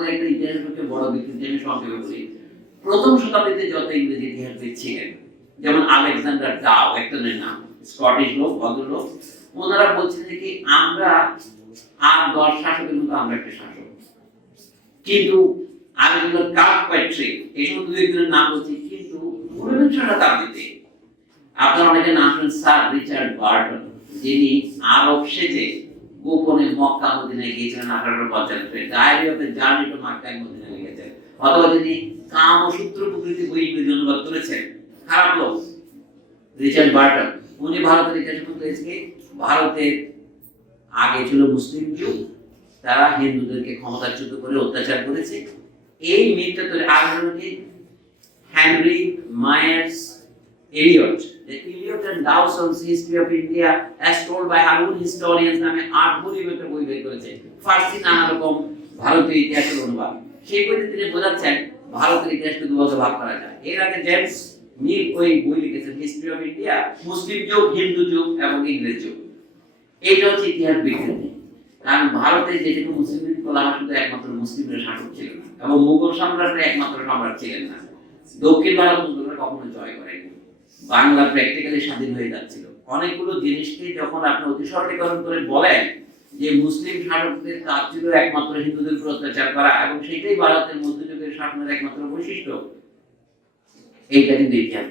ভারতের একটা ইতিহাসের পক্ষে বড় ব্যক্তিত্ব আমি সংক্ষেপে বলি। প্রথম শতাব্দীতে যত ইংরেজি ইতিহাসবিদ ছিলেন যেমন আলেকজান্ডার ডাও একজনের নাম স্কটিশ লোক, ভদ্রলোক, ওনারা বলছেন যে কি আমরা আর দশ শাসকের মতো আমরা একটা শাসক। কিন্তু আলেকজান্ডার কার্প প্যাট্রিক এই সমস্ত দু নাম বলছি, কিন্তু ঊনবিংশ শতাব্দীতে আপনারা অনেকে নাম শুনেন স্যার রিচার্ড বার্টন, যিনি আরব সেজে গোপনে মক্কা মদিনায় গিয়েছিলেন আঠারোশো পঁচানব্বই diary of the journey to Mecca মদিনায় লিখেছেন অথবা যিনি কাম ও সূত্র প্রকৃতি বই অনুবাদ করেছেন, খারাপ লোক, রিচার্ড বার্টন, উনি ভারতের ইতিহাসে এসে ভারতের আগে ছিল মুসলিম যুগ, তারা হিন্দুদেরকে ক্ষমতাচ্যুত করে অত্যাচার করেছে। এই মিথটা তৈরি আর হলো কি Henry Myers Eliot The Eliot and Dawson's History of India, as told by historians, নামে আট ভলিউম একটা বই বের করেছে ফার্সি নানা রকম ভারতীয় ইতিহাসের অনুবাদ। সেই বইতে তিনি বোঝাচ্ছেন, ভারতের ইতিহাসকে দুভাগে ভাগ করা যায়। এর আগে জেমস মিল ওই বই লিখেছেন হিস্ট্রি অফ ইন্ডিয়া মুসলিম যুগ, হিন্দু যুগ এবং ইংরেজ যুগ। এইটা হচ্ছে ইতিহাস বিকৃতি কারণ ভারতে যেটুকু মুসলিম বলা শুধু একমাত্র মুসলিমের শাসক ছিল না এবং মুঘল সম্রাটরা একমাত্র সম্রাট ছিলেন না। দক্ষিণ ভারত কখনো জয় করেনি বাংলা প্র্যাকটিক্যালি স্বাধীন হয়ে যাচ্ছিল। অনেকগুলো জিনিসকে যখন আপনি অতি সরলীকরণ করে বলেন যে মুসলিম শাসকদের কাজ ছিল একমাত্র হিন্দুদের উপর অত্যাচার করা এবং সেটাই ভারতের মধ্যযুগের শাসনের একমাত্র বৈশিষ্ট্য, এইটা কিন্তু ইতিহাস